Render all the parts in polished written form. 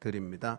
드립니다.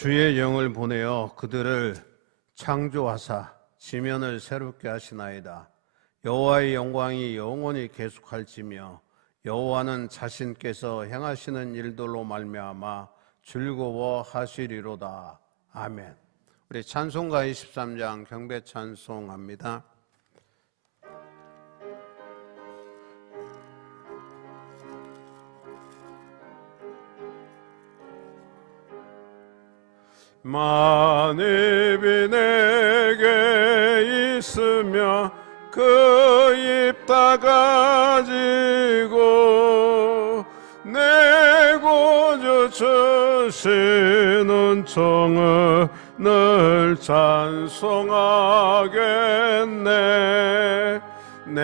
주의 영을 보내어 그들을 창조하사 지면을 새롭게 하시나이다. 여호와의 영광이 영원히 계속할지며 여호와는 자신께서 행하시는 일들로 말미암아 즐거워하시리로다. 아멘. 우리 찬송가 23장 경배 찬송합니다. 만입이 내게 있으며 그 입 다 가지고 내 구주 주시는 청을 늘 찬송하겠네. 내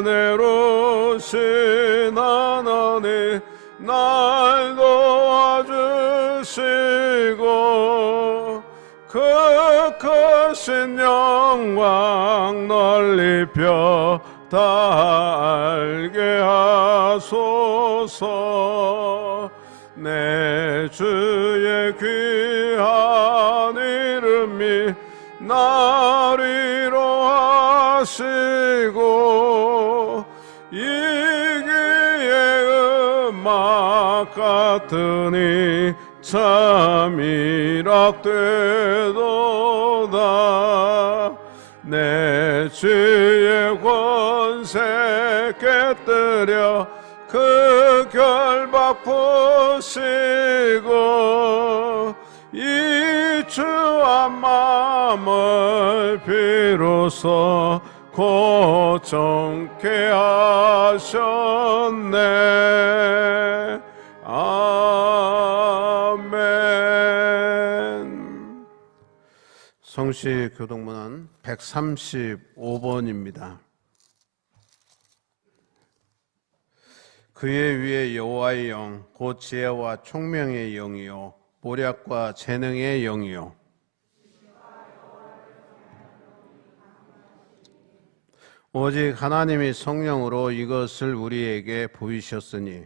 은혜로신 하나님 날 도와주시고 그 크신 영광 널리 펴다 알게 하소서. 내 주의 귀한 이름이 날 위로하시고 이기의 음악 같으니 참 이락되도다. 내 주의 권세 깨뜨려 그 결박 푸시고 이 주한 마음을 비로소 고정케 하셨네. 아멘. 성시 교동문안 135번입니다. 그의 위에 여호와의 영, 곧 지혜와 총명의 영이요 모략과 재능의 영이요 오직 하나님이 성령으로 이것을 우리에게 보이셨으니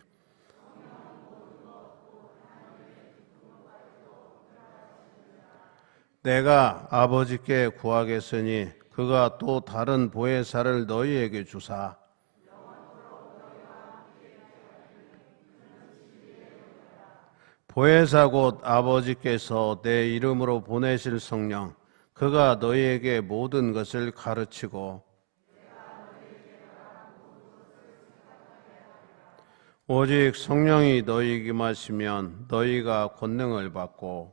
내가 아버지께 구하겠으니 그가 또 다른 보혜사를 너희에게 주사 보혜사 곧 아버지께서 내 이름으로 보내실 성령 그가 너희에게 모든 것을 가르치고 오직 성령이 너희에게 임하시면 너희가 권능을 받고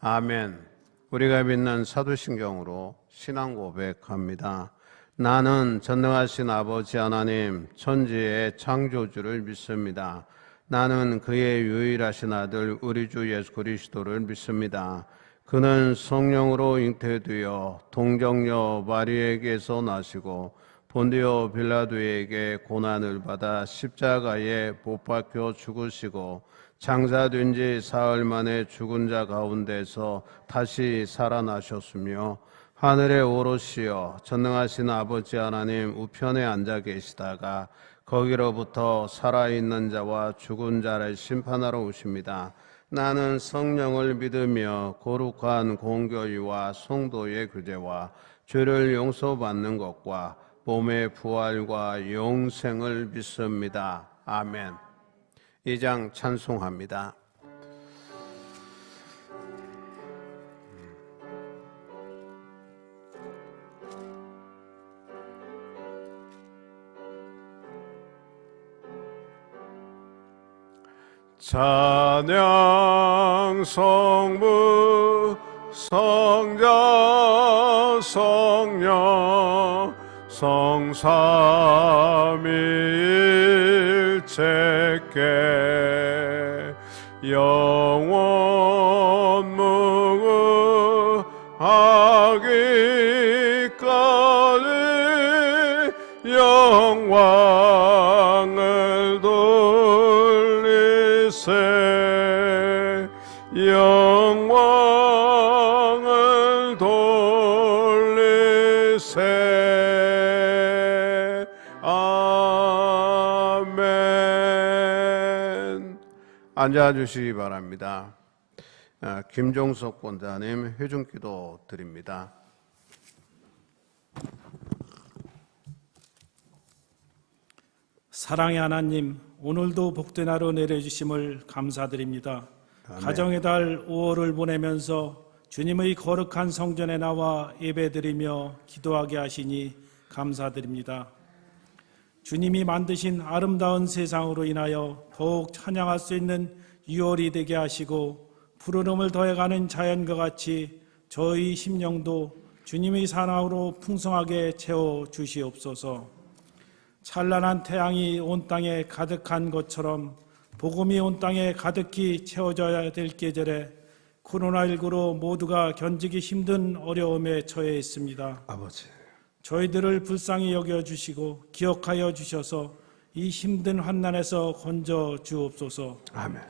아멘. 우리가 믿는 사도신경으로 신앙 고백합니다. 나는 전능하신 아버지 하나님 천지의 창조주를 믿습니다. 나는 그의 유일하신 아들 우리 주 예수 그리스도를 믿습니다. 그는 성령으로 잉태되어 동정녀 마리에게서 나시고 본디오 빌라도에게 고난을 받아 십자가에 못 박혀 죽으시고 장사된 지 사흘 만에 죽은 자 가운데서 다시 살아나셨으며 하늘에 오르시어 전능하신 아버지 하나님 우편에 앉아 계시다가 거기로부터 살아있는 자와 죽은 자를 심판하러 오십니다. 나는 성령을 믿으며 거룩한 공교회와 성도의 교제와 죄를 용서받는 것과 몸의 부활과 영생을 믿습니다. 아멘. 2장 찬송합니다. 찬양 성부 성자 성령 성삼위일체께 영원 무궁하기까지 영광을 돌리세 영광을 돌리세 아멘. 앉아주시기 바랍니다. 김종석 권사님 회중기도 드립니다. 사랑의 하나님, 오늘도 복된 하루 내려주심을 감사드립니다. 아멘. 가정의 달 5월을 보내면서 주님의 거룩한 성전에 나와 예배드리며 기도하게 하시니 감사드립니다. 주님이 만드신 아름다운 세상으로 인하여 더욱 찬양할 수 있는 6월이 되게 하시고 푸르름을 더해가는 자연과 같이 저희 심령도 주님의 사랑으로 풍성하게 채워 주시옵소서. 찬란한 태양이 온 땅에 가득한 것처럼 복음이 온 땅에 가득히 채워져야 될 계절에 코로나19로 모두가 견디기 힘든 어려움에 처해 있습니다. 아버지, 저희들을 불쌍히 여겨주시고 기억하여 주셔서 이 힘든 환난에서 건져 주옵소서. 아멘.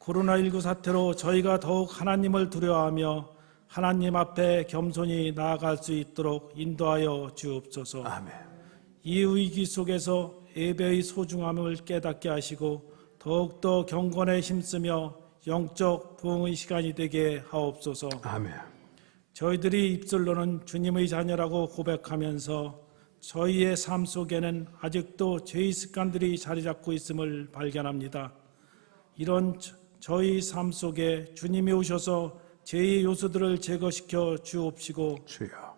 코로나19 사태로 저희가 더욱 하나님을 두려워하며 하나님 앞에 겸손히 나아갈 수 있도록 인도하여 주옵소서. 아멘. 이 위기 속에서 예배의 소중함을 깨닫게 하시고 더욱더 경건에 힘쓰며 영적 부흥의 시간이 되게 하옵소서. 아멘. 저희들이 입술로는 주님의 자녀라고 고백하면서 저희의 삶 속에는 아직도 죄의 습관들이 자리 잡고 있음을 발견합니다. 이런 저희 삶 속에 주님이 오셔서 죄의 요소들을 제거시켜 주옵시고 주여.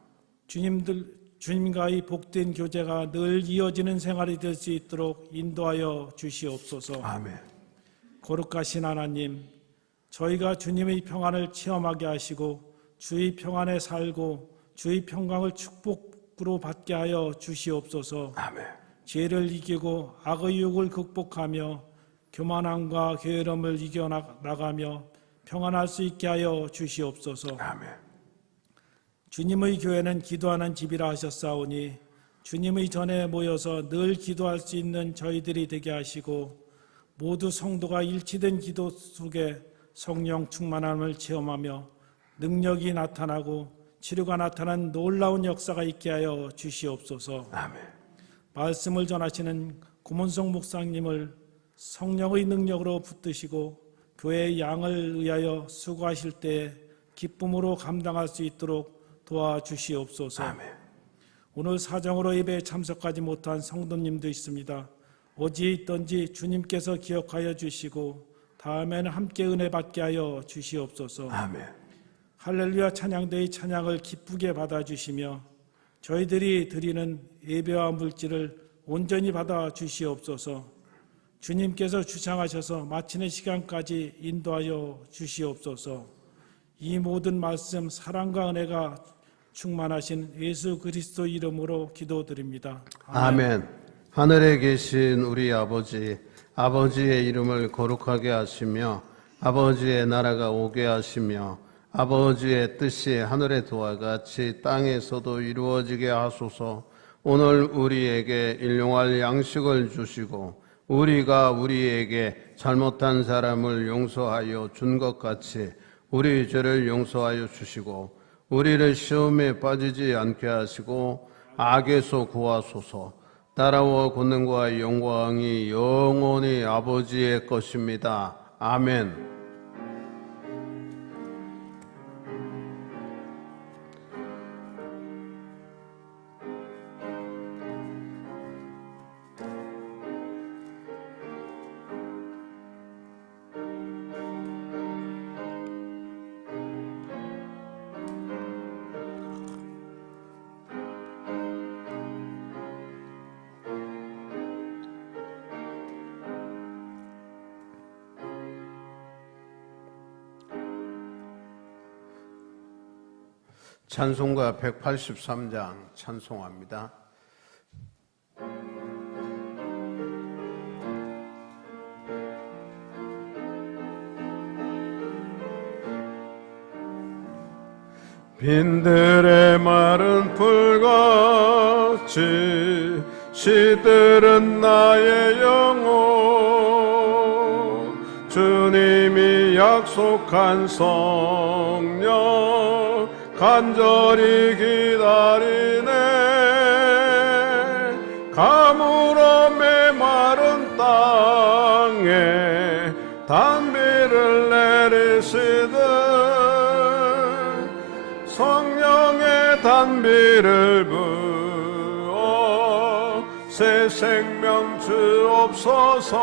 주님과의 복된 교제가 늘 이어지는 생활이 될 수 있도록 인도하여 주시옵소서. 아멘. 거룩하신 하나님, 저희가 주님의 평안을 체험하게 하시고 주의 평안에 살고 주의 평강을 축복으로 받게 하여 주시옵소서. 아멘. 죄를 이기고 악의 유혹을 극복하며 교만함과 게으름을 이겨나가며 평안할 수 있게 하여 주시옵소서. 아멘. 주님의 교회는 기도하는 집이라 하셨사오니 주님의 전에 모여서 늘 기도할 수 있는 저희들이 되게 하시고 모두 성도가 일치된 기도 속에 성령 충만함을 체험하며 능력이 나타나고 치료가 나타난 놀라운 역사가 있게 하여 주시옵소서. 아멘. 말씀을 전하시는 고문성 목사님을 성령의 능력으로 붙드시고 교회의 양을 위하여 수고하실 때에 기쁨으로 감당할 수 있도록 도와주시옵소서. 아멘. 오늘 사정으로 예배에 참석하지 못한 성도님도 있습니다. 어디에 있든지 주님께서 기억하여 주시고 다음에는 함께 은혜 받게 하여 주시옵소서. 아멘. 할렐루야 찬양대의 찬양을 기쁘게 받아주시며 저희들이 드리는 예배와 물질을 온전히 받아 주시옵소서. 주님께서 주창하셔서 마치는 시간까지 인도하여 주시옵소서. 이 모든 말씀 사랑과 은혜가 충만하신 예수 그리스도 이름으로 기도드립니다. 아멘. 하늘에 계신 우리 아버지, 아버지의 이름을 거룩하게 하시며 아버지의 나라가 오게 하시며 아버지의 뜻이 하늘의 도와 같이 땅에서도 이루어지게 하소서. 오늘 우리에게 일용할 양식을 주시고 우리가 우리에게 잘못한 사람을 용서하여 준 것 같이 우리 죄를 용서하여 주시고 우리를 시험에 빠지지 않게 하시고 악에서 구하소서. 나라와 권능과 영광이 영원히 아버지의 것입니다. 아멘. 찬송가 183장 찬송합니다. 빈들의 마른 풀같이 시들은 나의 영혼, 주님이 약속한 성령 간절히 기다리네. 가물어 메마른 땅에 단비를 내리시듯 성령의 단비를 부어 새 생명 주옵소서.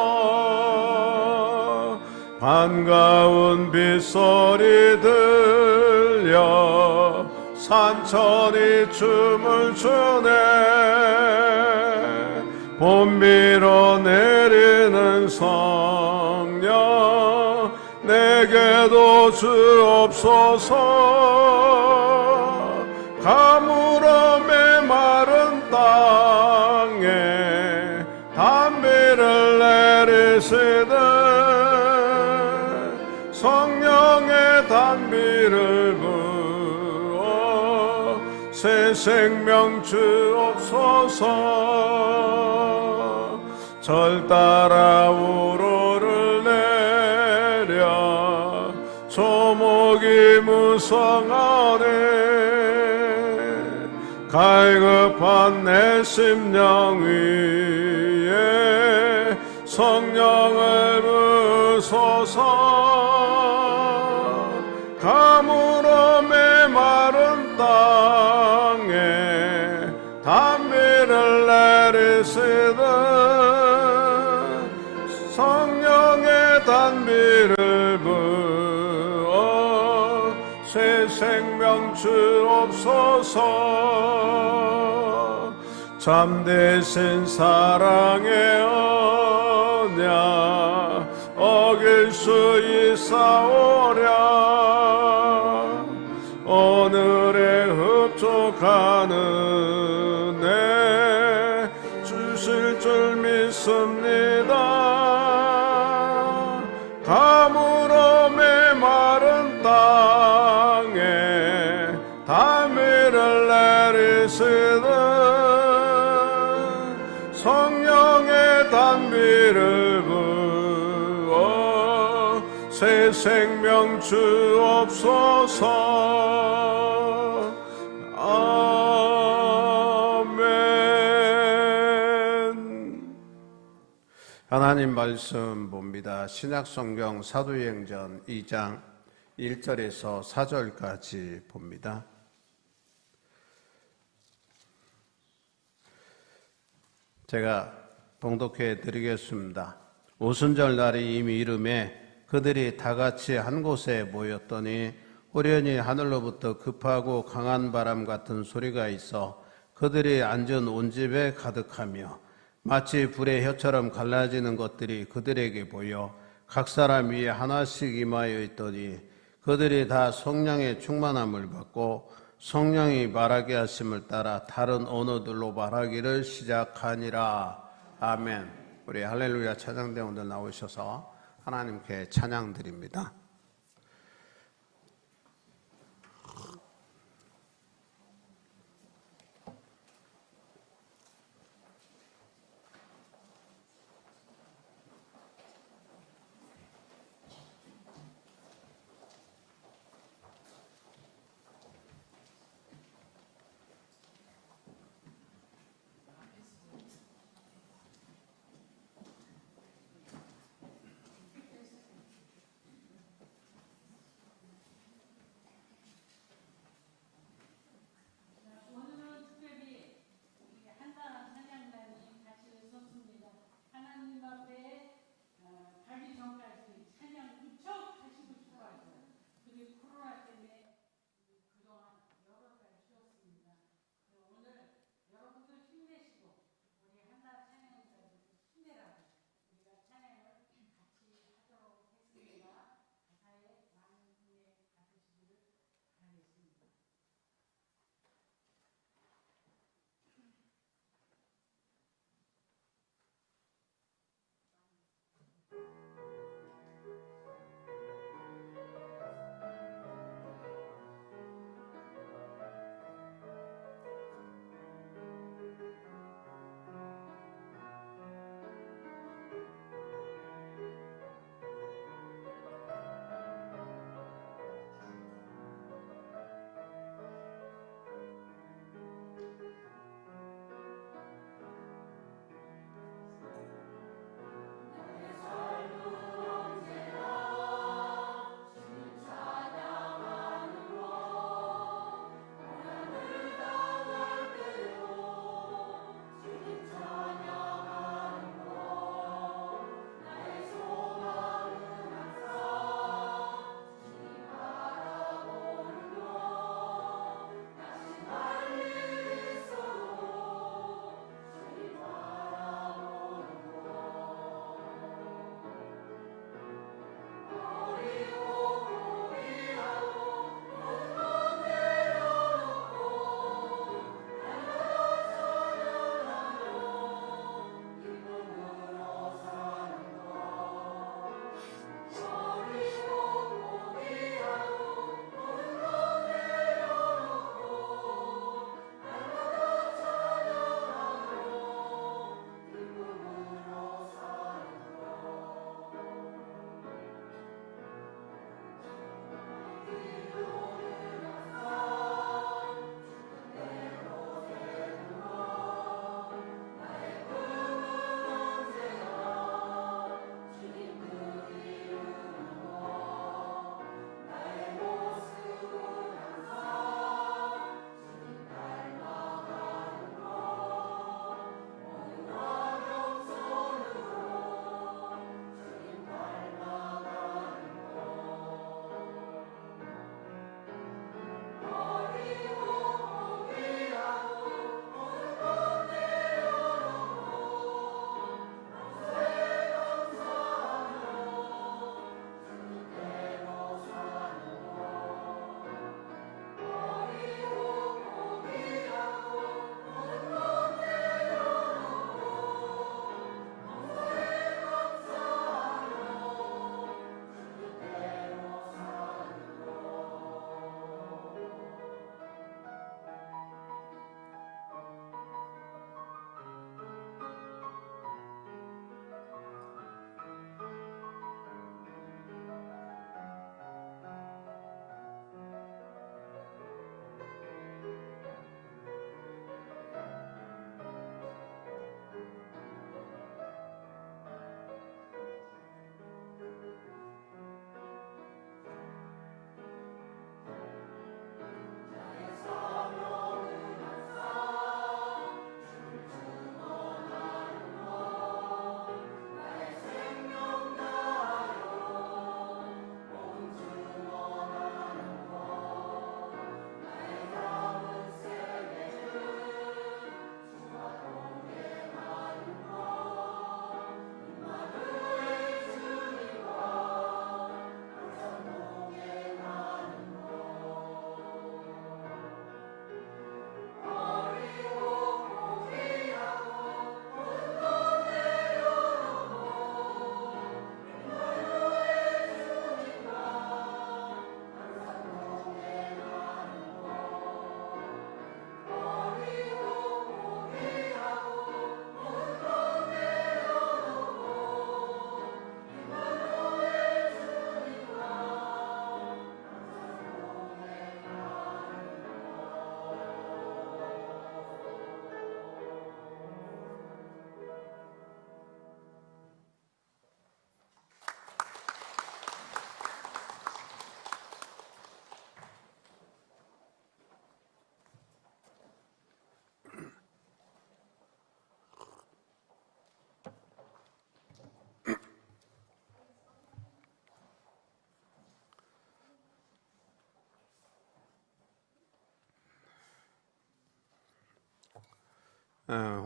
반가운 빗소리 들려 산천이 춤을 추네. 봄 밀어내리는 성령 내게도 주옵소서. 가물어 메마른 땅에 단비를 내리시듯 성령의 단비를 부어 새 생명 주옵소서. 절 따라 우로를 내려 조목이 무성하네. 갈급한 내 심령 위에 성령을 부소서. 가물어 메마른 땅에 단비를 내리시듯 성령의 단비를 부어 새 생명 주옵소서. 참되신 사랑의 언약 어길 수 있사오랴. 오늘의 흡족한 은혜 주실 줄 믿습니다. 가물어 메마른 땅에 단비를 내리시듯 성령의 단비를 부어 새 생명 주옵소서. 아멘. 하나님 말씀 봅니다. 신약성경 사도행전 2장 1절에서 4절까지 봅니다. 제가 봉독해 드리겠습니다. 오순절 날이 이미 이름에 그들이 다 같이 한 곳에 모였더니 호련히 하늘로부터 급하고 강한 바람 같은 소리가 있어 그들이 앉은 온 집에 가득하며 마치 불의 혀처럼 갈라지는 것들이 그들에게 보여 각 사람 위에 하나씩 임하여 있더니 그들이 다 성령의 충만함을 받고 성령이 말하게 하심을 따라 다른 언어들로 말하기를 시작하니라. 아멘. 우리 할렐루야 찬양대원들 나오셔서 하나님께 찬양 드립니다.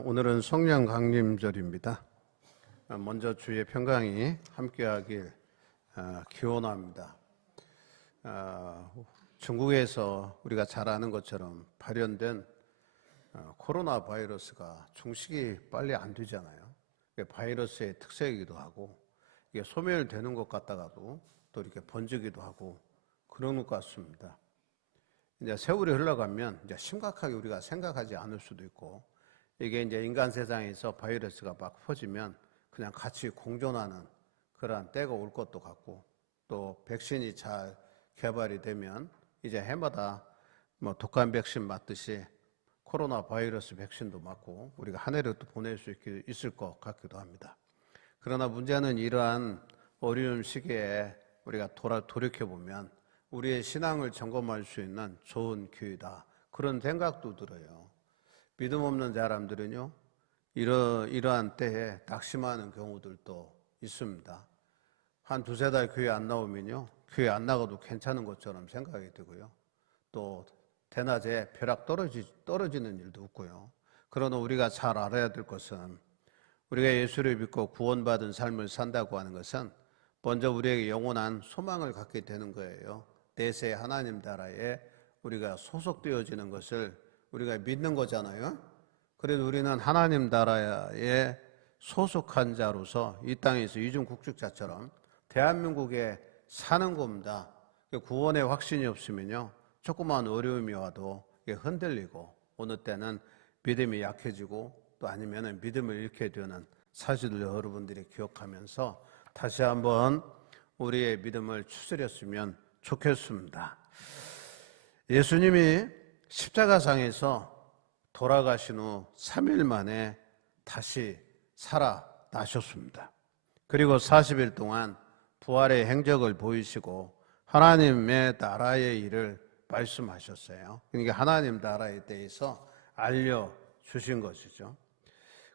오늘은 성령 강림절입니다. 먼저 주의 평강이 함께하길 기원합니다. 중국에서 우리가 잘 아는 것처럼 발현된 코로나 바이러스가 종식이 빨리 안 되잖아요. 이게 바이러스의 특색이기도 하고 이게 소멸되는 것 같다가도 또 이렇게 번지기도 하고 그런 것 같습니다. 이제 세월이 흘러가면 이제 심각하게 우리가 생각하지 않을 수도 있고 이게 이제 인간 세상에서 바이러스가 막 퍼지면 그냥 같이 공존하는 그러한 때가 올 것도 같고 또 백신이 잘 개발이 되면 이제 해마다 뭐 독감 백신 맞듯이 코로나 바이러스 백신도 맞고 우리가 한 해를 또 보낼 수 있을 것 같기도 합니다. 그러나 문제는 이러한 어려운 시기에 우리가 돌이켜보면 우리의 신앙을 점검할 수 있는 좋은 기회다. 그런 생각도 들어요. 믿음 없는 사람들은요, 이러한 때에 낙심하는 경우들도 있습니다. 한 두세 달 교회 안 나오면요, 교회 안 나가도 괜찮은 것처럼 생각이 들고요. 또 대낮에 벼락 떨어지는 일도 없고요. 그러나 우리가 잘 알아야 될 것은 우리가 예수를 믿고 구원받은 삶을 산다고 하는 것은 먼저 우리에게 영원한 소망을 갖게 되는 거예요. 내세 하나님 나라에 우리가 소속되어지는 것을 우리가 믿는 거잖아요. 그래도 우리는 하나님 나라에 소속한 자로서 이 땅에서 이중국적자처럼 대한민국에 사는 겁니다. 구원의 확신이 없으면요, 조그만 어려움이 와도 흔들리고 어느 때는 믿음이 약해지고 또 아니면 믿음을 잃게 되는 사실을 여러분들이 기억하면서 다시 한번 우리의 믿음을 추스렸으면 좋겠습니다. 예수님이 십자가상에서 돌아가신 후 3일 만에 다시 살아나셨습니다. 그리고 40일 동안 부활의 행적을 보이시고 하나님의 나라의 일을 말씀하셨어요. 그러니까 하나님 나라에 대해서 알려주신 것이죠.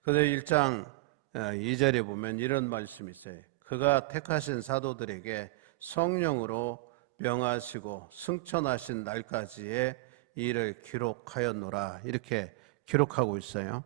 그래서 1장 2절에 보면 이런 말씀이 있어요. 그가 택하신 사도들에게 성령으로 명하시고 승천하신 날까지의 일을 기록하였노라, 이렇게 기록하고 있어요.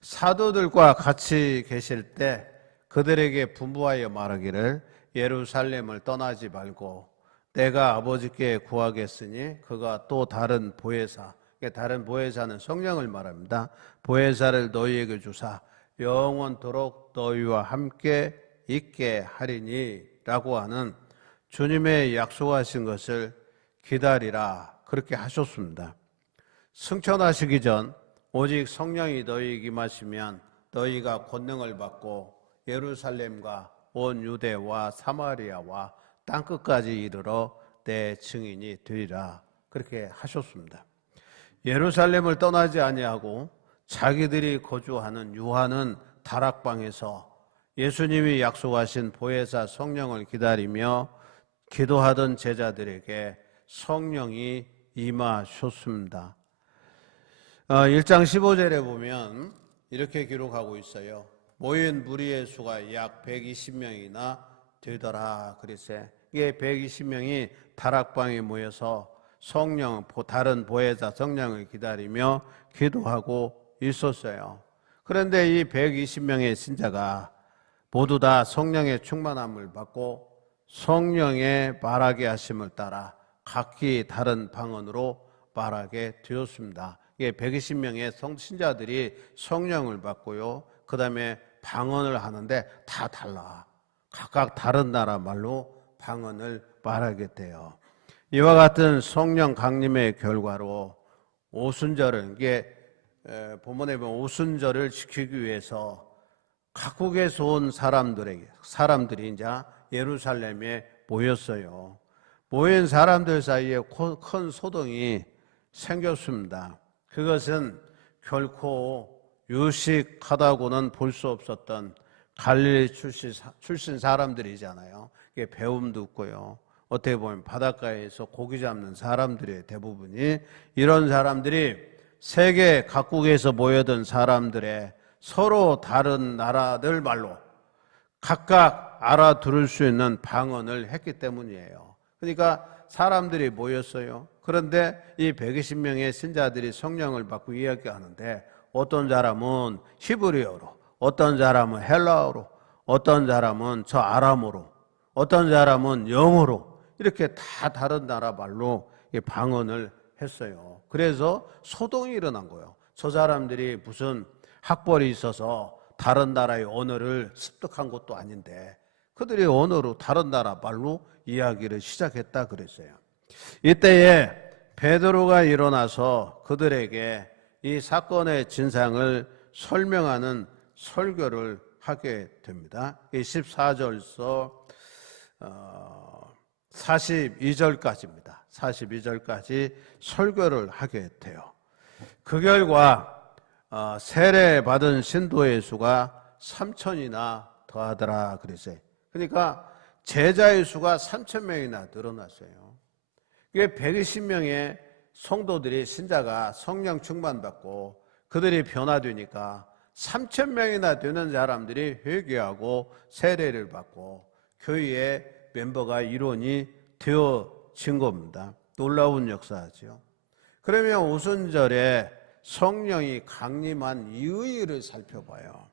사도들과 같이 계실 때 그들에게 분부하여 말하기를 예루살렘을 떠나지 말고 내가 아버지께 구하겠으니 그가 또 다른 보혜사, 다른 보혜사는 성령을 말합니다. 보혜사를 너희에게 주사 영원토록 너희와 함께 있게 하리니 라고 하는 주님의 약속하신 것을 기다리라, 그렇게 하셨습니다. 승천하시기 전 오직 성령이 너희에게 임하시면 너희가 권능을 받고 예루살렘과 온 유대와 사마리아와 땅끝까지 이르러 내 증인이 되리라, 그렇게 하셨습니다. 예루살렘을 떠나지 아니하고 자기들이 거주하는 유하는 다락방에서 예수님이 약속하신 보혜사 성령을 기다리며 기도하던 제자들에게 성령이 임하셨습니다. 1장 15절에 보면 이렇게 기록하고 있어요. 모인 무리의 수가 약 120명이나 되더라. 그래서 이게 120명이 다락방에 모여서 성령, 다른 보혜사 성령을 기다리며 기도하고 있었어요. 그런데 이 120명의 신자가 모두 다 성령의 충만함을 받고 성령의 말하게 하심을 따라 각기 다른 방언으로 말하게 되었습니다. 이게 120명의 신자들이 성령을 받고요, 그 다음에 방언을 하는데 다 달라. 각각 다른 나라 말로 방언을 말하게 돼요. 이와 같은 성령 강림의 결과로 오순절은, 이게 본문에 보면 오순절을 지키기 위해서 각국에서 온 사람들이 이제 예루살렘에 모였어요. 모인 사람들 사이에 큰 소동이 생겼습니다. 그것은 결코 유식하다고는 볼 수 없었던 갈릴리 출신 사람들이잖아요. 이게 배움도 없고요, 어떻게 보면 바닷가에서 고기 잡는 사람들의 대부분이, 이런 사람들이 세계 각국에서 모여든 사람들의 서로 다른 나라들 말로 각각 알아들을 수 있는 방언을 했기 때문이에요. 그러니까 사람들이 모였어요. 그런데 이 120명의 신자들이 성령을 받고 이야기하는데 어떤 사람은 히브리어로, 어떤 사람은 헬라어로, 어떤 사람은 저 아람어로, 어떤 사람은 영어로 이렇게 다 다른 나라 말로 방언을 했어요. 그래서 소동이 일어난 거예요. 저 사람들이 무슨 학벌이 있어서 다른 나라의 언어를 습득한 것도 아닌데 그들이 언어로 다른 나라 말로 이야기를 시작했다 그랬어요. 이때에 베드로가 일어나서 그들에게 이 사건의 진상을 설명하는 설교를 하게 됩니다. 14절서 42절까지입니다. 42절까지 설교를 하게 돼요. 그 결과 세례받은 신도의 수가 3,000이나 더하더라 그랬어요. 그러니까 제자의 수가 3,000명이나 늘어났어요. 이게 120명의 성도들이 신자가 성령 충만받고 그들이 변화되니까 3,000명이나 되는 사람들이 회개하고 세례를 받고 교회의 멤버가 일원이 되어진 겁니다. 놀라운 역사죠. 그러면 오순절에 성령이 강림한 이유를 살펴봐요.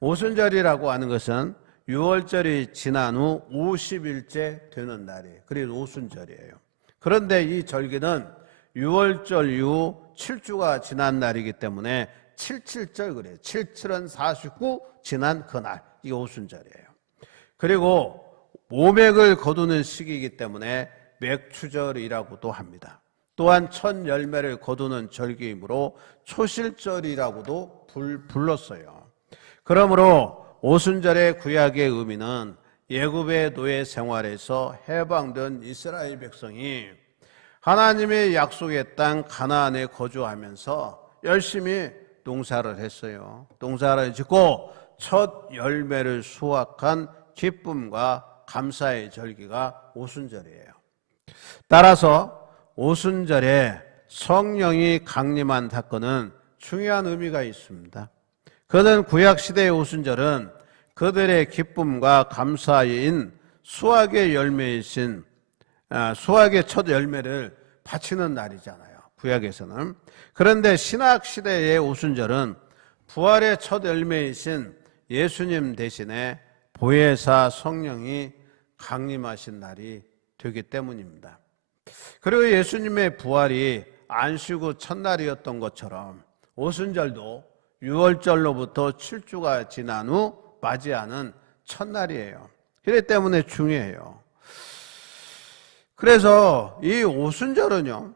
오순절이라고 하는 것은 6월절이 지난 후 50일째 되는 날이에요. 그래서 오순절이에요. 그런데 이 절기는 6월절 이후 7주가 지난 날이기 때문에 77절 그래요. 77은 49 지난 그날, 이게 오순절이에요. 그리고 모맥을 거두는 시기이기 때문에 맥추절이라고도 합니다. 또한 첫 열매를 거두는 절기이므로 초실절이라고도 불렀어요. 그러므로 오순절의 구약의 의미는 애굽의 노예 생활에서 해방된 이스라엘 백성이 하나님의 약속의 땅 가나안에 거주하면서 열심히 농사를 했어요. 농사를 짓고 첫 열매를 수확한 기쁨과 감사의 절기가 오순절이에요. 따라서 오순절에 성령이 강림한 사건은 중요한 의미가 있습니다. 그는 구약시대의 오순절은 그들의 기쁨과 감사인 수확의 열매이신 수확의 첫 열매를 바치는 날이잖아요. 구약에서는. 그런데 신학시대의 오순절은 부활의 첫 열매이신 예수님 대신에 보혜사 성령이 강림하신 날이 되기 때문입니다. 그리고 예수님의 부활이 안식구 첫날이었던 것처럼 오순절도 6월절로부터 7주가 지난 후 맞이하는 첫날이에요. 그렇기 때문에 중요해요. 그래서 이 오순절은요,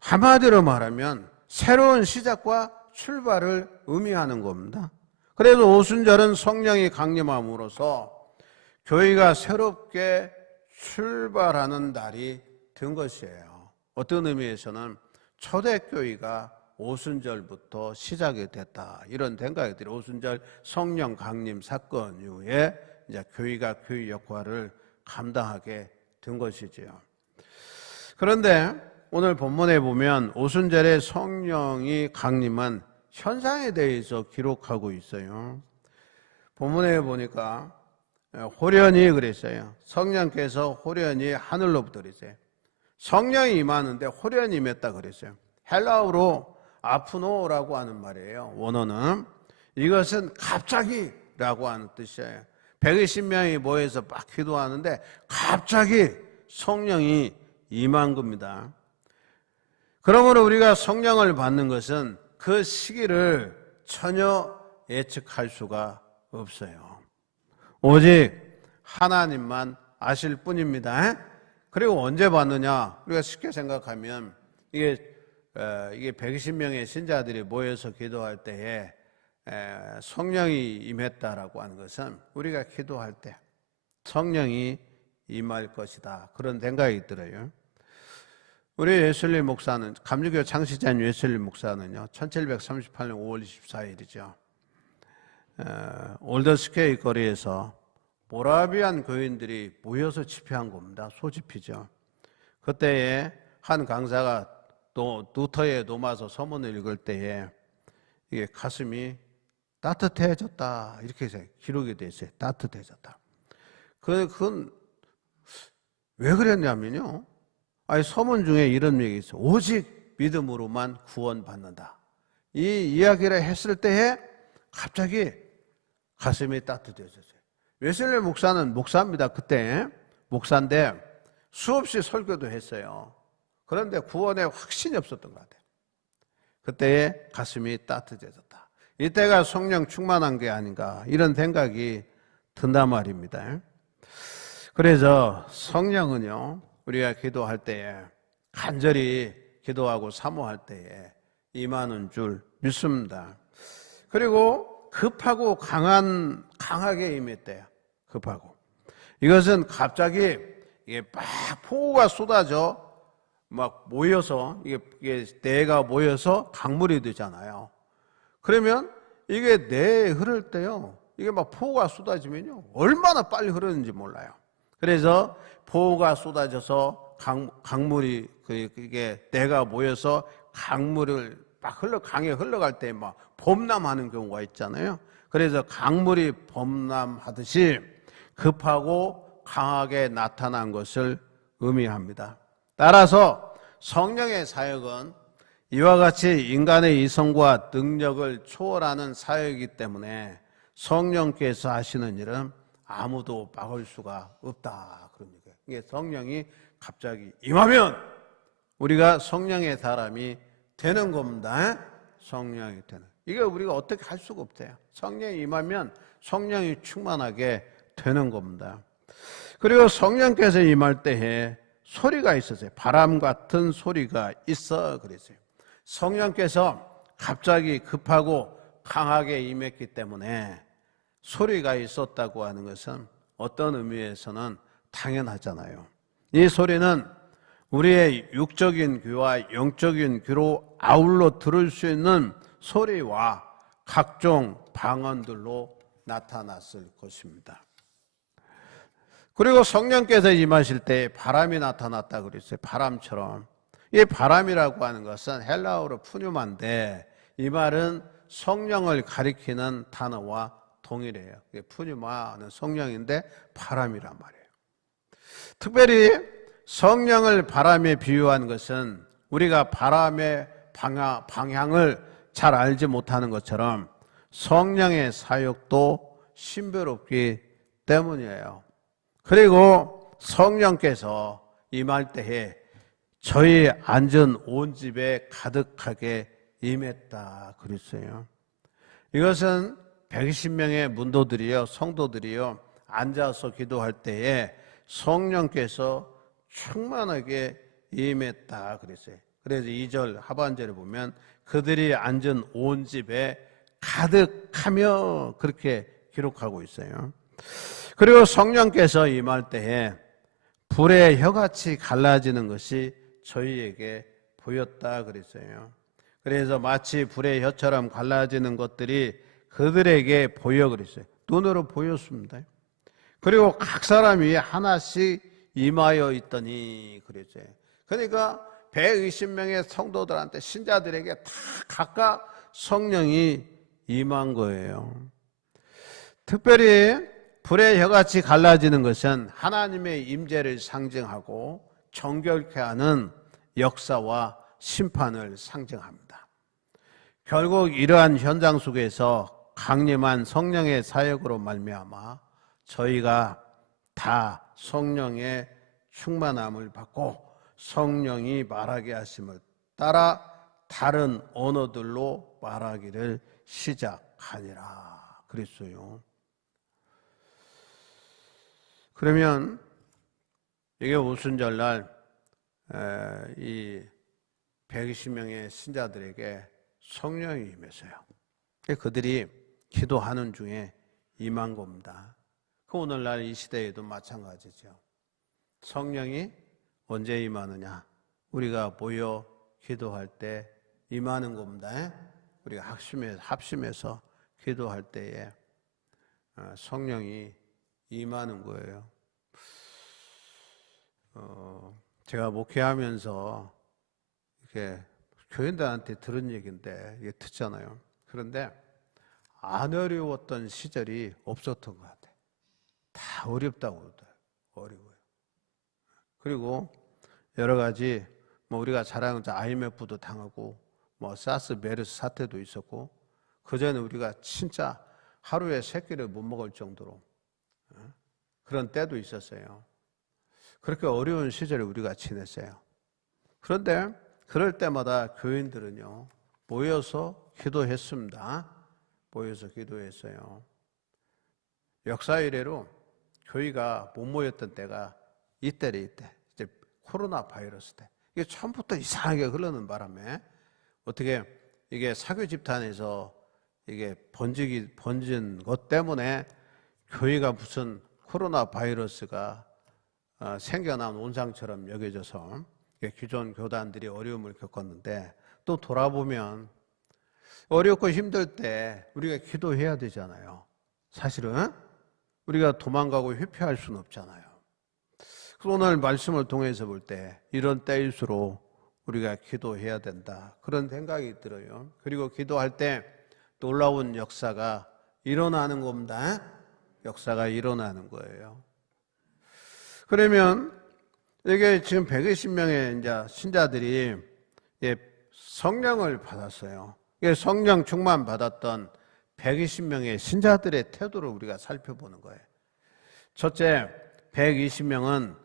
한마디로 말하면 새로운 시작과 출발을 의미하는 겁니다. 그래서 오순절은 성령이 강림함으로써 교회가 새롭게 출발하는 날이 된 것이에요. 어떤 의미에서는 초대교회가 오순절부터 시작이 됐다, 이런 생각이 들어요. 오순절 성령 강림 사건 이후에 이제 교회가 교회 역할을 감당하게 된 것이지요. 그런데 오늘 본문에 보면 오순절에 성령이 강림한 현상에 대해서 기록하고 있어요. 본문에 보니까 호련히 그랬어요. 성령께서 호련히 하늘로부터 그랬어요. 성령이 임하는데 호련히 임했다 그랬어요. 헬라어로 아프노라고 하는 말이에요. 원어는 이것은 갑자기라고 하는 뜻이에요. 120명이 모여서 막 기도하는데 갑자기 성령이 임한 겁니다. 그러므로 우리가 성령을 받는 것은 그 시기를 전혀 예측할 수가 없어요. 오직 하나님만 아실 뿐입니다. 그리고 언제 받느냐? 우리가 쉽게 생각하면 이게 120명의 신자들이 모여서 기도할 때에 성령이 임했다라고 하는 것은 우리가 기도할 때 성령이 임할 것이다, 그런 생각이 들어요. 우리 웨슬리 목사는, 감리교 창시자인 웨슬리 목사는요, 1738년 5월 24일이죠. 올더스퀘이 거리에서 모라비안 교인들이 모여서 집회한 겁니다. 소집이죠. 그때에 한 강사가 또 루터의 노마서 서문을 읽을 때에 이게 가슴이 따뜻해졌다, 이렇게 해서 기록이 되어 있어요. 따뜻해졌다. 그건 왜 그랬냐면요, 서문 중에 이런 얘기 있어요. 오직 믿음으로만 구원받는다, 이 이야기를 했을 때에 갑자기 가슴이 따뜻해졌어요. 웨슬리 목사는 목사입니다. 그때 목사인데 수없이 설교도 했어요. 그런데 구원에 확신이 없었던 것 같아요. 그때에 가슴이 따뜻해졌다. 이때가 성령 충만한 게 아닌가 이런 생각이 든단 말입니다. 그래서 성령은요, 우리가 기도할 때에 간절히 기도하고 사모할 때에 임하는 줄 믿습니다. 그리고 급하고 강하게 임했대요. 급하고. 이것은 갑자기 이게 막 폭우가 쏟아져 막 모여서 이게 내가 모여서 강물이 되잖아요. 그러면 이게 내에 흐를 때요, 이게 막 폭우가 쏟아지면요, 얼마나 빨리 흐르는지 몰라요. 그래서 폭우가 쏟아져서 강물이 이게 내가 모여서 강물을 막 강에 흘러갈 때 막 범람하는 경우가 있잖아요. 그래서 강물이 범람하듯이 급하고 강하게 나타난 것을 의미합니다. 따라서 성령의 사역은 이와 같이 인간의 이성과 능력을 초월하는 사역이기 때문에 성령께서 하시는 일은 아무도 막을 수가 없다. 그런 얘기예요. 이게 성령이 갑자기 임하면 우리가 성령의 사람이 되는 겁니다. 성령이 되는. 이게 우리가 어떻게 할 수가 없대요. 성령이 임하면 성령이 충만하게 되는 겁니다. 그리고 성령께서 임할 때에 소리가 있었어요. 바람 같은 소리가 있어 그랬어요. 성령께서 갑자기 급하고 강하게 임했기 때문에 소리가 있었다고 하는 것은 어떤 의미에서는 당연하잖아요. 이 소리는 우리의 육적인 귀와 영적인 귀로 아울러 들을 수 있는 소리와 각종 방언들로 나타났을 것입니다. 그리고 성령께서 임하실 때 바람이 나타났다 그랬어요. 바람처럼. 이 바람이라고 하는 것은 헬라어로 푸뉴마인데 이 말은 성령을 가리키는 단어와 동일해요. 푸뉴마는 성령인데 바람이란 말이에요. 특별히 성령을 바람에 비유한 것은 우리가 바람의 방향을 잘 알지 못하는 것처럼 성령의 사역도 신비롭기 때문이에요. 그리고 성령께서 임할 때에 저희 앉은 온 집에 가득하게 임했다 그랬어요. 이것은 120명의 문도들이요, 성도들이요, 앉아서 기도할 때에 성령께서 충만하게 임했다 그랬어요. 그래서 2절 하반절에 보면 그들이 앉은 온 집에 가득하며 그렇게 기록하고 있어요. 그리고 성령께서 임할 때에 불의 혀같이 갈라지는 것이 저희에게 보였다 그랬어요. 그래서 마치 불의 혀처럼 갈라지는 것들이 그들에게 보여 그랬어요. 눈으로 보였습니다. 그리고 각 사람 위에 하나씩 임하여 있더니 그랬어요. 그러니까 120명의 성도들한테, 신자들에게 다 각각 성령이 임한 거예요. 특별히 불의 혀같이 갈라지는 것은 하나님의 임재를 상징하고 정결케 하는 역사와 심판을 상징합니다. 결국 이러한 현장 속에서 강림한 성령의 사역으로 말미암아 저희가 다 성령의 충만함을 받고 성령이 말하게 하심을 따라 다른 언어들로 말하기를 시작하니라 그랬어요. 그러면 이게 오순절날 이 120명의 신자들에게 성령이 임했어요. 그들이 기도하는 중에 임한 겁니다. 그 오늘날 이 시대에도 마찬가지죠. 성령이 언제 임하느냐? 우리가 모여 기도할 때 임하는 겁니다. 우리가 합심해서 기도할 때에 성령이 임하는 거예요. 제가 목회하면서 이렇게 교인들한테 들은 얘기인데 이게 듣잖아요. 그런데 안 어려웠던 시절이 없었던 것 같아요. 다 어렵다고 그러더라고요. 어려워요. 그리고 여러 가지 우리가 잘하는 IMF도 당하고 뭐 사스 메르스 사태도 있었고, 그전에 우리가 진짜 하루에 3끼를 못 먹을 정도로 그런 때도 있었어요. 그렇게 어려운 시절에 우리가 지냈어요. 그런데 그럴 때마다 교인들은요, 모여서 기도했습니다. 모여서 기도했어요. 역사 이래로 교회가 못 모였던 때가 이때래, 이때. 이제 코로나 바이러스 때. 이게 처음부터 이상하게 흐르는 바람에 어떻게 이게 사교 집단에서 이게 번진 것 때문에 교회가 무슨 코로나 바이러스가 생겨난 온상처럼 여겨져서 기존 교단들이 어려움을 겪었는데, 또 돌아보면 어렵고 힘들 때 우리가 기도해야 되잖아요. 사실은 우리가 도망가고 회피할 수는 없잖아요. 오늘 말씀을 통해서 볼 때 이런 때일수록 우리가 기도해야 된다, 그런 생각이 들어요. 그리고 기도할 때 놀라운 역사가 일어나는 겁니다. 역사가 일어나는 거예요. 그러면 이게 지금 120명의 이제 신자들이 성령을 받았어요. 성령 충만 받았던 120명의 신자들의 태도를 우리가 살펴보는 거예요. 첫째, 120명은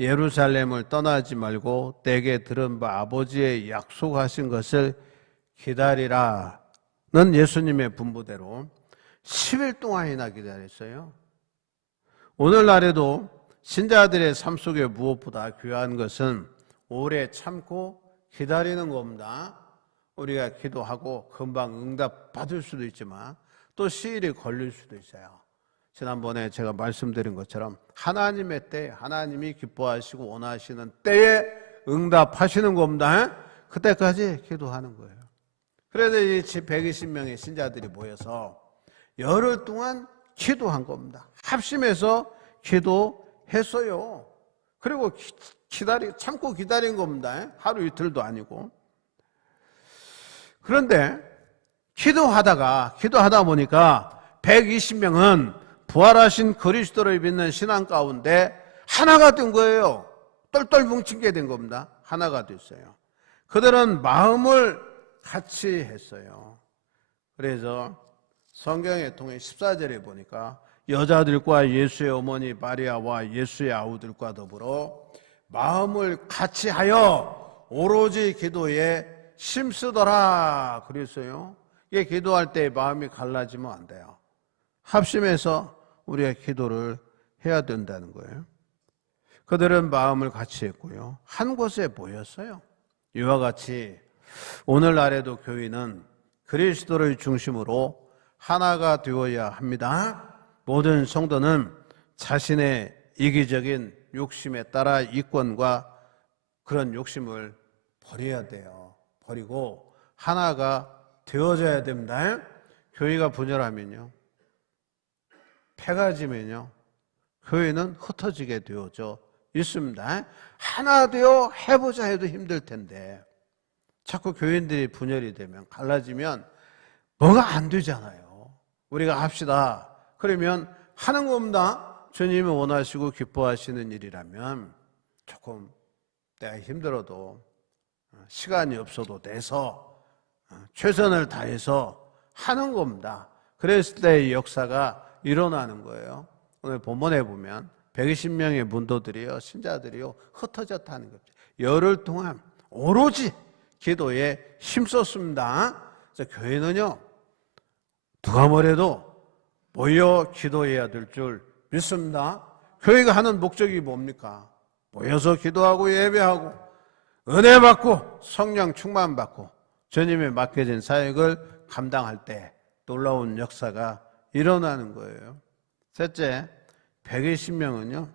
예루살렘을 떠나지 말고 내게 들은 바 아버지의 약속하신 것을 기다리라는 예수님의 분부대로 10일 동안이나 기다렸어요. 오늘날에도 신자들의 삶 속에 무엇보다 귀한 것은 오래 참고 기다리는 겁니다. 우리가 기도하고 금방 응답 받을 수도 있지만 또 시일이 걸릴 수도 있어요. 지난번에 제가 말씀드린 것처럼 하나님의 때, 하나님이 기뻐하시고 원하시는 때에 응답하시는 겁니다. 그때까지 기도하는 거예요. 그래서 이 120명의 신자들이 모여서 열흘 동안 기도한 겁니다. 합심해서 기도했어요. 그리고 참고 기다린 겁니다. 하루 이틀도 아니고. 그런데 기도하다 보니까 120명은 부활하신 그리스도를 믿는 신앙 가운데 하나가 된 거예요. 똘똘 뭉친 게 된 겁니다. 하나가 됐어요. 그들은 마음을 같이 했어요. 그래서 성경에 통해 14절에 보니까 여자들과 예수의 어머니 마리아와 예수의 아우들과 더불어 마음을 같이 하여 오로지 기도에 힘쓰더라 그랬어요. 이게 기도할 때 마음이 갈라지면 안 돼요. 합심해서 우리가 기도를 해야 된다는 거예요. 그들은 마음을 같이 했고요, 한 곳에 모였어요. 이와 같이 오늘날에도 교회는 그리스도를 중심으로 하나가 되어야 합니다. 모든 성도는 자신의 이기적인 욕심에 따라 이권과 그런 욕심을 버려야 돼요. 버리고 하나가 되어져야 됩니다. 교회가 분열하면요, 패가 지면요, 교회는 흩어지게 되어져 있습니다. 하나 되어 해보자 해도 힘들 텐데 자꾸 교인들이 분열이 되면, 갈라지면 뭐가 안 되잖아요. 우리가 합시다. 그러면 하는 겁니다. 주님이 원하시고 기뻐하시는 일이라면 조금 내가 힘들어도 시간이 없어도 내서 최선을 다해서 하는 겁니다. 그랬을 때 역사가 일어나는 거예요. 오늘 본문에 보면 120명의 문도들이요, 신자들이요, 흩어졌다는 겁니다. 열흘 동안 오로지 기도에 힘썼습니다. 그래서 교회는요, 누가 뭐래도 모여 기도해야 될 줄 믿습니다. 교회가 하는 목적이 뭡니까? 모여서 기도하고 예배하고 은혜 받고 성령 충만 받고 주님의 맡겨진 사역을 감당할 때 놀라운 역사가 일어나는 거예요. 셋째, 120명은요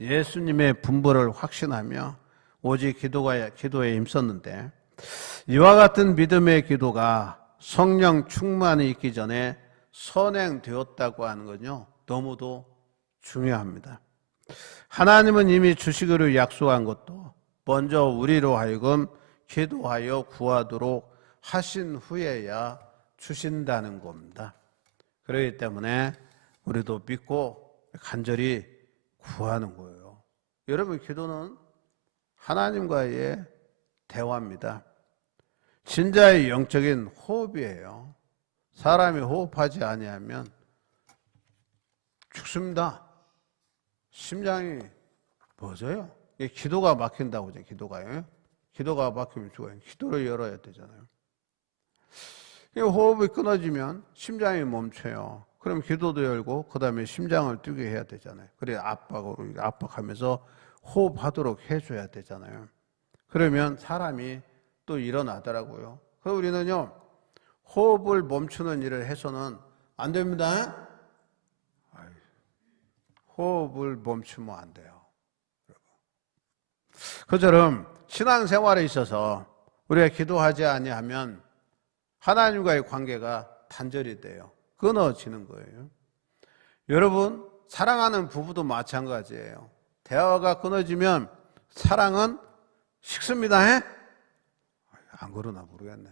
예수님의 분부를 확신하며 오직 기도에 힘썼는데, 이와 같은 믿음의 기도가 성령 충만이 있기 전에 선행되었다고 하는 건요 너무도 중요합니다. 하나님은 이미 주시기로 약속한 것도 먼저 우리로 하여금 기도하여 구하도록 하신 후에야 주신다는 겁니다. 그렇기 때문에 우리도 믿고 간절히 구하는 거예요. 여러분, 기도는 하나님과의 대화입니다. 신자의 영적인 호흡이에요. 사람이 호흡하지 아니하면 죽습니다. 심장이 멎어요. 기도가 막힌다고 하죠. 기도가 막히면 죽어요. 기도를 열어야 되잖아요. 호흡이 끊어지면 심장이 멈춰요. 그럼 기도도 열고 그 다음에 심장을 뛰게 해야 되잖아요. 그래 압박하면서 호흡하도록 해줘야 되잖아요. 그러면 사람이 또 일어나더라고요. 그래서 우리는요, 호흡을 멈추는 일을 해서는 안 됩니다. 호흡을 멈추면 안 돼요. 그처럼 신앙생활에 있어서 우리가 기도하지 아니하면 하나님과의 관계가 단절이 돼요. 끊어지는 거예요. 여러분, 사랑하는 부부도 마찬가지예요. 대화가 끊어지면 사랑은 식습니다. 안 그러나 모르겠네.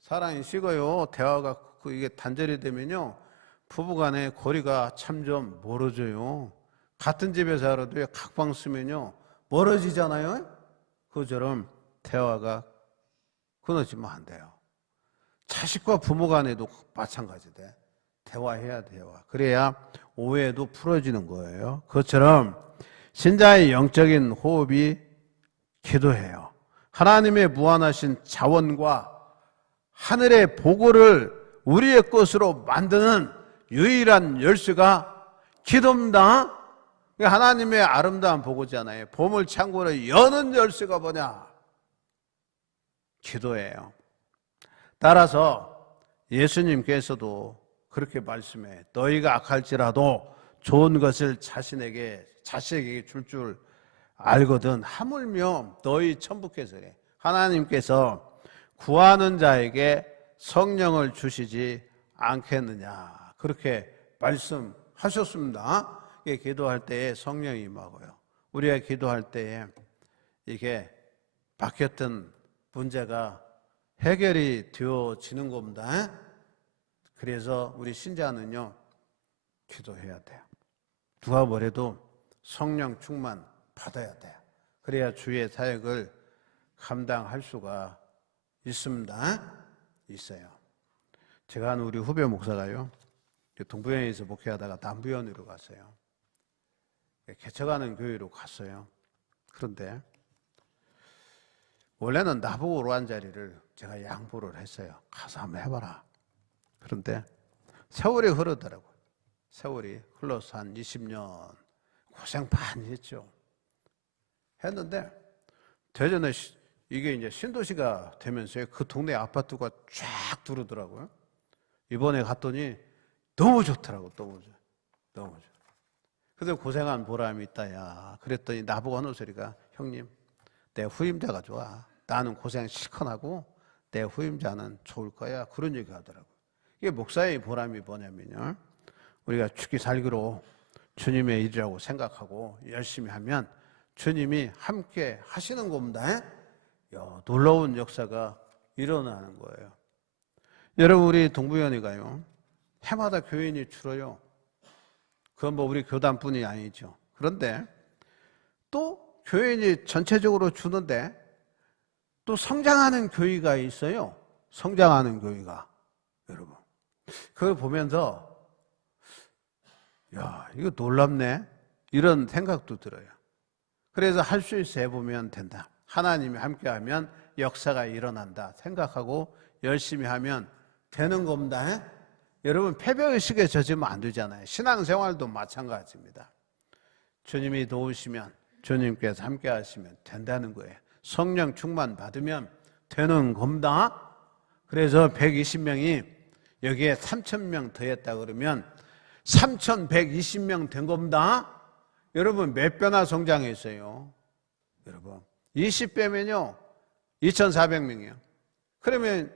사랑이 식어요. 대화가 이게 단절이 되면요, 부부간의 거리가 참 좀 멀어져요. 같은 집에 살아도 각방 쓰면요 멀어지잖아요. 그처럼 대화가 끊어지면 안 돼요. 자식과 부모 간에도 마찬가지 돼. 대화해야 대화. 그래야 오해도 풀어지는 거예요. 그것처럼 신자의 영적인 호흡이 기도해요. 하나님의 무한하신 자원과 하늘의 보고를 우리의 것으로 만드는 유일한 열쇠가 기도입니다. 하나님의 아름다운 보고잖아요. 보물 창고를 여는 열쇠가 뭐냐? 기도예요. 따라서 예수님께서도 그렇게 말씀해. 너희가 악할지라도 좋은 것을 자식에게 줄 알거든. 하물며 너희 천부께서래. 하나님께서 구하는 자에게 성령을 주시지 않겠느냐. 그렇게 말씀하셨습니다. 기도할 때에 성령이 임하고요. 우리가 기도할 때에 이게 막혔던 문제가 해결이 되어지는 겁니다. 그래서 우리 신자는요, 기도해야 돼요. 누가 뭐래도 성령 충만 받아야 돼요. 그래야 주의 사역을 감당할 수가 있습니다. 있어요. 제가 아는 우리 후배 목사가요, 동부현에서 목회하다가 남부현으로 갔어요. 개척하는 교회로 갔어요. 그런데 원래는 나보고 오라는 자리를 제가 양보를 했어요. 가서 한번 해봐라. 그런데 세월이 흐르더라고요. 세월이 흘러서 한 20년 고생 많이 했죠. 했는데 대전에 이게 이제 신도시가 되면서 그 동네 아파트가 쫙 들어오더라고요. 이번에 갔더니 너무 좋더라고. 너무 좋아. 그래서 고생한 보람이 있다. 야, 그랬더니 나보고 하는 소리가, 형님, 내 후임자가 좋아. 나는 고생 실컷 하고 내 후임자는 좋을 거야. 그런 얘기 하더라고요. 이게 목사의 보람이 뭐냐면요, 우리가 죽기 살기로 주님의 일이라고 생각하고 열심히 하면 주님이 함께 하시는 겁니다. 놀라운 역사가 일어나는 거예요. 여러분, 우리 동부연회가요, 해마다 교인이 줄어요. 그건 뭐 우리 교단뿐이 아니죠. 그런데 또 교인이 전체적으로 주는데 또 성장하는 교회가 있어요. 성장하는 교회가. 여러분, 그걸 보면서 야, 이거 놀랍네, 이런 생각도 들어요. 그래서 할 수 있어 해보면 된다. 하나님이 함께하면 역사가 일어난다 생각하고 열심히 하면 되는 겁니다. 여러분, 패배의식에 젖으면 안 되잖아요. 신앙생활도 마찬가지입니다. 주님이 도우시면, 주님께서 함께 하시면 된다는 거예요. 성령 충만 받으면 되는 겁니다. 그래서 120명이 여기에 3,000명 더했다 그러면 3,120명 된 겁니다. 여러분, 몇 배나 성장했어요? 여러분, 20배면요 2,400명이에요. 그러면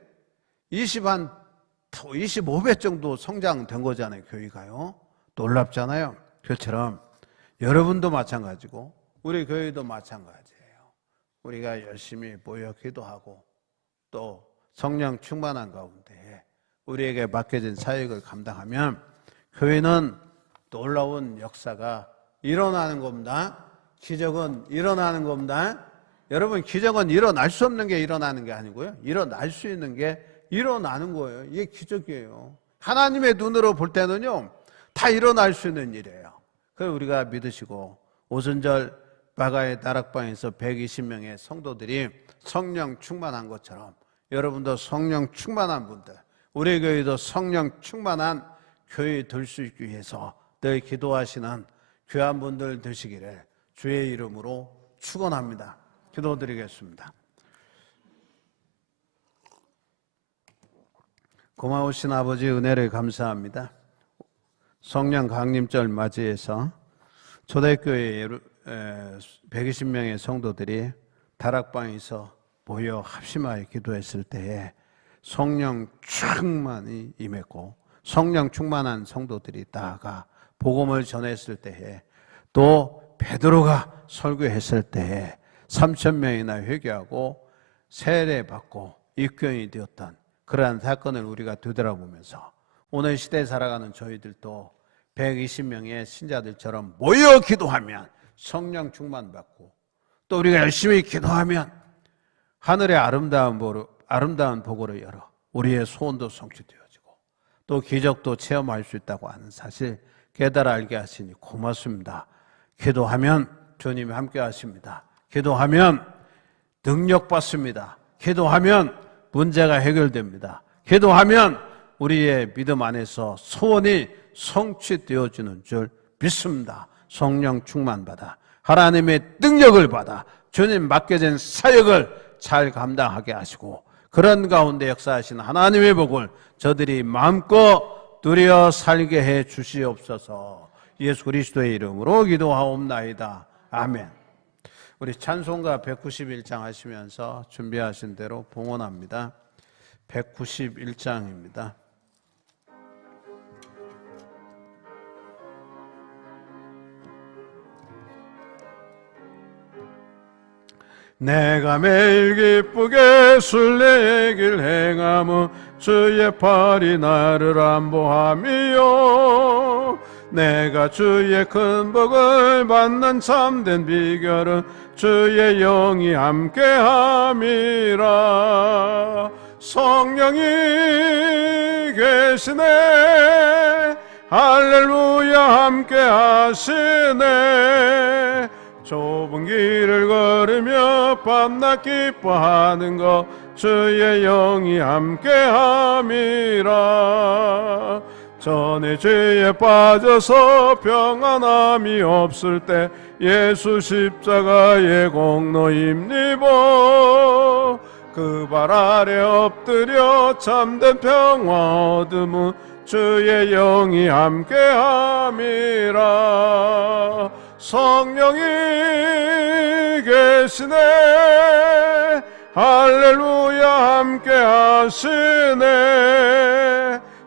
25배 정도 성장된 거잖아요. 교회가요. 놀랍잖아요. 그처럼 여러분도 마찬가지고 우리 교회도 마찬가지예요. 우리가 열심히 모여 기도하고 또 성령 충만한 가운데 우리에게 맡겨진 사역을 감당하면 교회는 놀라운 역사가 일어나는 겁니다. 기적은 일어나는 겁니다. 여러분, 기적은 일어날 수 없는 게 일어나는 게 아니고요, 일어날 수 있는 게 일어나는 거예요. 이게 기적이에요. 하나님의 눈으로 볼 때는요, 다 일어날 수 있는 일이에요. 그걸 우리가 믿으시고, 오순절 바가의 다락방에서 120명의 성도들이 성령 충만한 것처럼 여러분도 성령 충만한 분들, 우리 교회도 성령 충만한 교회 될 수 있기 위해서 늘 기도하시는 귀한 분들 되시기를 주의 이름으로 축원합니다. 기도드리겠습니다. 고마우신 아버지, 은혜를 감사합니다. 성령 강림절 맞이해서 초대교회 120명의 성도들이 다락방에서 모여 합심하여 기도했을 때에 성령 충만이 임했고, 성령 충만한 성도들이 나아가 복음을 전했을 때에, 또 베드로가 설교했을 때에 3,000명이나 회개하고 세례받고 입교인이 되었던 그러한 사건을 우리가 되돌아보면서 오늘 시대에 살아가는 저희들도 120명의 신자들처럼 모여 기도하면 성령 충만받고, 또 우리가 열심히 기도하면 하늘의 아름다운 복으로 열어 우리의 소원도 성취되어지고 또 기적도 체험할 수 있다고 하는 사실 깨달아 알게 하시니 고맙습니다. 기도하면 주님이 함께 하십니다. 기도하면 능력 받습니다. 기도하면 문제가 해결됩니다. 기도하면 우리의 믿음 안에서 소원이 성취되어지는 줄 믿습니다. 성령 충만받아 하나님의 능력을 받아 주님 맡겨진 사역을 잘 감당하게 하시고, 그런 가운데 역사하신 하나님의 복을 저들이 마음껏 누려 살게 해 주시옵소서. 예수 그리스도의 이름으로 기도하옵나이다. 아멘. 우리 찬송가 191장 하시면서 준비하신 대로 봉헌합니다. 191장입니다. 내가 매일 기쁘게 순례의 길 행함은 주의 팔이 나를 안보함이요, 내가 주의 큰 복을 받는 참된 비결은 주의 영이 함께함이라. 성령이 계시네, 할렐루야 함께하시네. 좁은 길을 걸으며 밤낮 기뻐하는 것 주의 영이 함께함이라. 전에 죄에 빠져서 평안함이 없을 때 예수 십자가의 공로 힘입어 그 발 아래 엎드려 참된 평화 얻음은 주의 영이 함께함이라. 성령이 계시네, 할렐루야 함께하시네.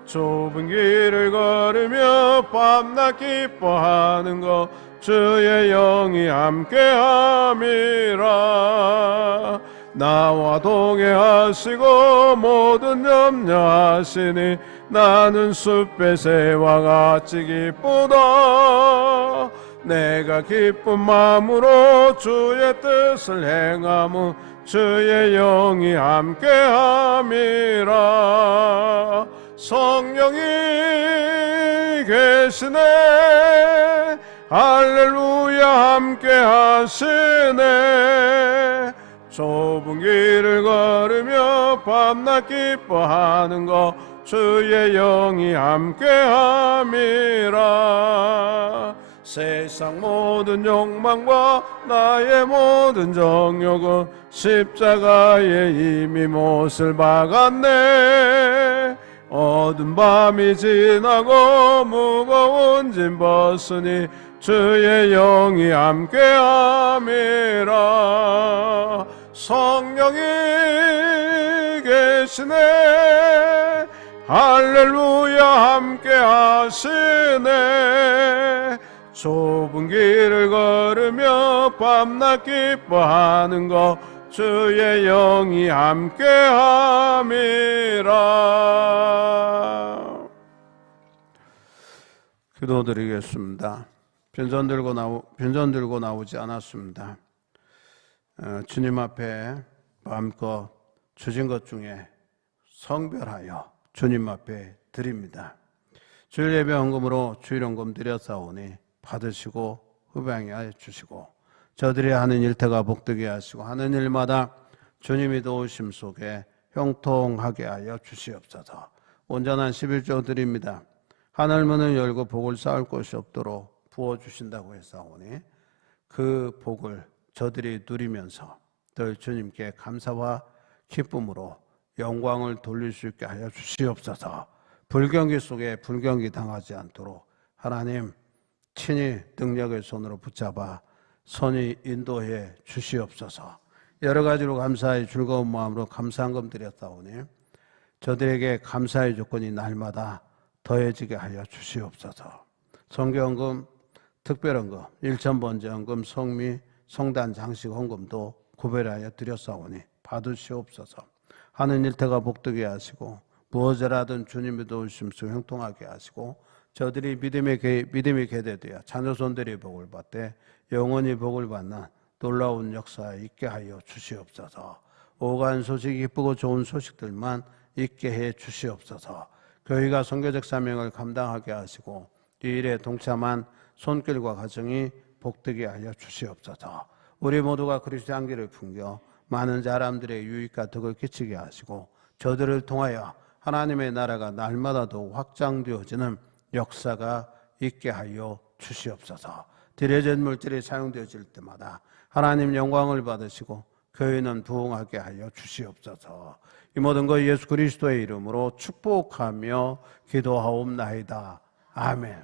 좁은 길을 걸으며 밤낮 기뻐하는 것 주의 영이 함께함이라. 나와 동행하시고 모든 염려하시니 나는 숲의 새와 같이 기쁘다. 내가 기쁜 마음으로 주의 뜻을 행함은 주의 영이 함께함이라. 성령이 계시네, 할렐루야 함께하시네. 좁은 길을 걸으며 밤낮 기뻐하는 것 주의 영이 함께함이라. 세상 모든 욕망과 나의 모든 정욕은 십자가에 이미 못을 박았네. 어두운 밤이 지나고 무거운 짐 벗으니 주의 영이 함께함이라. 성령이 계시네, 할렐루야 함께하시네. 좁은 길을 걸으며 밤낮 기뻐하는 것 주의 영이 함께함이라. 기도드리겠습니다. 변전 들고 나오지 않았습니다. 주님 앞에 마음껏 주신 것 중에 성별하여 주님 앞에 드립니다. 주일 예배 헌금으로 주일 헌금 드렸사오니 받으시고 후방에 주시고 저들이 하는 일터가 복되게 하시고 하는 일마다 주님이 도우심 속에 형통하게 하여 주시옵소서. 온전한 11조 드립니다. 하늘문을 열고 복을 쌓을 곳이 없도록 부어주신다고 했사오니 그 복을 저들이 누리면서 늘 주님께 감사와 기쁨으로 영광을 돌릴 수 있게 하여 주시옵소서. 불경기 속에 불경기 당하지 않도록 하나님 친히 능력의 손으로 붙잡아 선히 인도해 주시옵소서. 여러 가지로 감사의 즐거운 마음으로 감사한금 드렸사오니 저들에게 감사의 조건이 날마다 더해지게 하여 주시옵소서. 성경헌금, 특별헌금, 일천번제헌금, 성미, 성단 장식 헌금도 구별하여 드렸사오니 받으시옵소서. 하는 일터가 복되게 하시고 무엇이라든 주님의 도우심 속 형통하게 하시고 저들이 믿음이 계대되어 자녀손들이 복을 받되 영원히 복을 받는 놀라운 역사에 있게 하여 주시옵소서. 오간 소식, 기쁘고 좋은 소식들만 있게 해 주시옵소서. 교회가 선교적 사명을 감당하게 하시고 이 일에 동참한 손길과 가정이 복되게 하여 주시옵소서. 우리 모두가 그리스도의 향기를 풍겨 많은 사람들의 유익과 덕을 끼치게 하시고 저들을 통하여 하나님의 나라가 날마다 더욱 확장되어지는 역사가 있게 하여 주시옵소서. 드려진 물질이 사용되어질 때마다 하나님 영광을 받으시고 교회는 부흥하게 하여 주시옵소서. 이 모든 것 예수 그리스도의 이름으로 축복하며 기도하옵나이다. 아멘.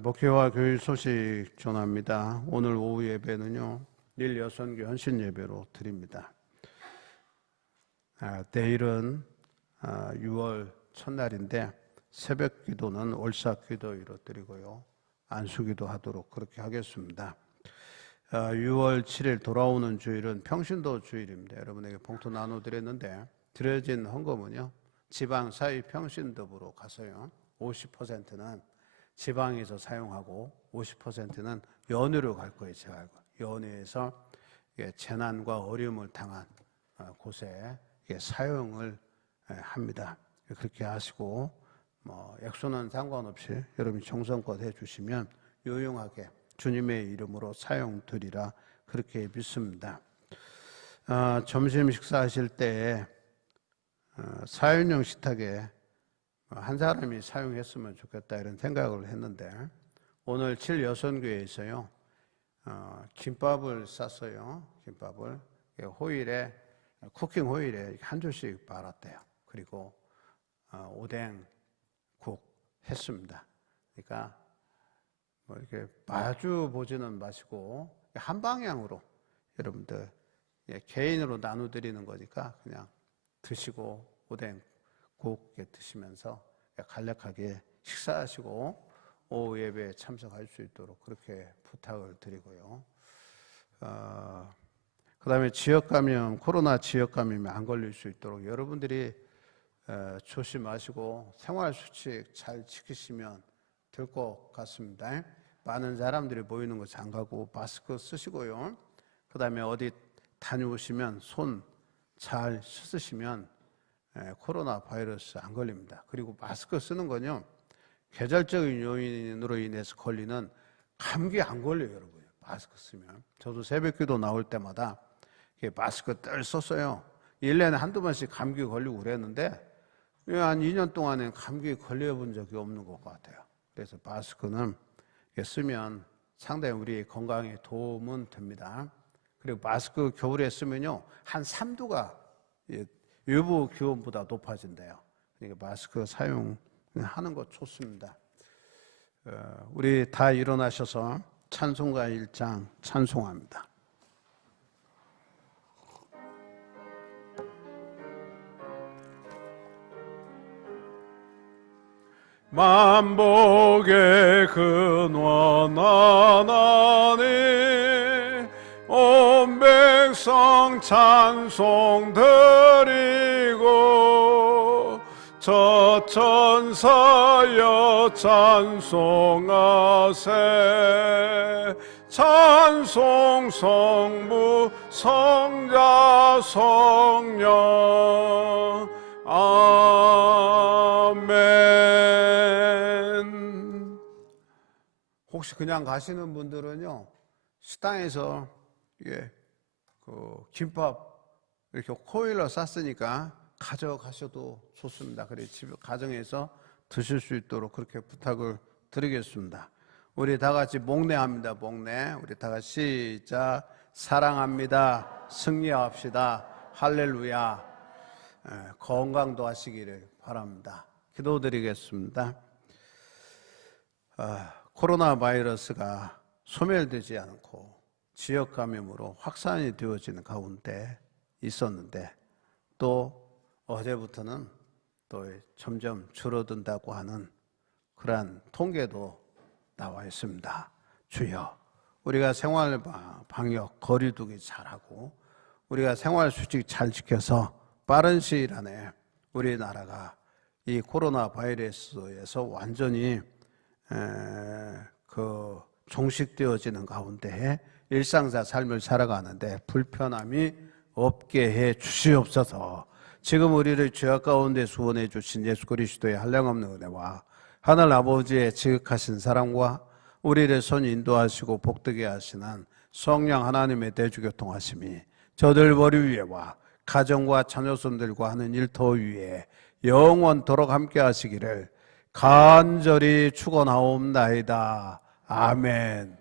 목회와 교육 소식 전합니다. 오늘 오후 예배는요 일 여선교 헌신 예배로 드립니다. 내일은 6월 첫날인데 새벽 기도는 올사 기도위로 드리고요 안수기도 하도록 그렇게 하겠습니다. 6월 7일 돌아오는 주일은 평신도 주일입니다. 여러분에게 봉투 나눠드렸는데 드려진 헌금은요 지방사회 평신도부로 가서요 50%는 지방에서 사용하고 50%는 연회로 갈 거예요. 제가 알고 연회에서 재난과 어려움을 당한 곳에 사용을 합니다. 그렇게 하시고 액수는 상관없이 여러분이 정성껏 해주시면 유용하게 주님의 이름으로 사용되리라 그렇게 믿습니다. 점심 식사하실 때 사연용 식탁에 한 사람이 사용했으면 좋겠다 이런 생각을 했는데 오늘 7여선교회에서요 김밥을 쌌어요. 김밥을 호일에 쿠킹 호일에 한 줄씩 말았대요. 그리고 오뎅국 했습니다. 그러니까 뭐 이렇게 마주 보지는 마시고 한 방향으로 여러분들 개인으로 나눠드리는 거니까 그냥 드시고 오뎅국 드시면서 간략하게 식사하시고 오후 예배에 참석할 수 있도록 그렇게 부탁을 드리고요. 그 다음에 지역감염, 코로나 지역감염이 안 걸릴 수 있도록 여러분들이 조심하시고 생활수칙 잘 지키시면 될 것 같습니다. 많은 사람들이 모이는 거 장가고 마스크 쓰시고요. 그 다음에 어디 다녀오시면 손 잘 씻으시면 코로나 바이러스 안 걸립니다. 그리고 마스크 쓰는 건요 계절적인 요인으로 인해서 걸리는 감기 안 걸려요. 여러분 마스크 쓰면. 저도 새벽기도 나올 때마다 마스크 늘 썼어요. 1년에 한두 번씩 감기 걸리고 그랬는데 한 2년 동안에 감기 걸려본 적이 없는 것 같아요. 그래서 마스크는 쓰면 상당히 우리 건강에 도움은 됩니다. 그리고 마스크 겨울에 쓰면요 한 3도가 외부 기온보다 높아진대요. 그러니까 마스크 사용하는 것 좋습니다. 우리 다 일어나셔서 찬송가 1장 찬송합니다. 만복의 근원 하나님 온 백성 찬송 드리고 저 천사여 찬송하세 찬송 성부 성자 성령 아멘. 혹시 그냥 가시는 분들은요, 식당에서 김밥 이렇게 코일러 쌌으니까 가져가셔도 좋습니다. 그래 집 가정에서 드실 수 있도록 그렇게 부탁을 드리겠습니다. 우리 다 같이 목례합니다. 목례. 우리 다 같이 시작. 사랑합니다. 승리합시다. 할렐루야. 건강도 하시기를 바랍니다. 기도드리겠습니다. 코로나 바이러스가 소멸되지 않고 지역 감염으로 확산이 되어지는 가운데 있었는데, 또 어제부터는 또 점점 줄어든다고 하는 그러한 통계도 나와 있습니다. 주여, 우리가 생활 방역 거리두기 잘하고 우리가 생활 수칙 잘 지켜서 빠른 시일 안에 우리나라가 이 코로나 바이러스에서 완전히 종식되어지는 가운데 일상사 삶을 살아가는데 불편함이 없게 해 주시옵소서. 지금 우리를 죄악 가운데 구원해 주신 예수 그리스도의 한량없는 은혜와 하늘 아버지의 지극하신 사랑과 우리를 손 인도하시고 복되게 하시는 성령 하나님의 대주교통하심이 저들 머리 위에와 가정과 자녀손들과 하는 일터 위에 영원토록 함께 하시기를 간절히 축원하옵나이다. 아멘.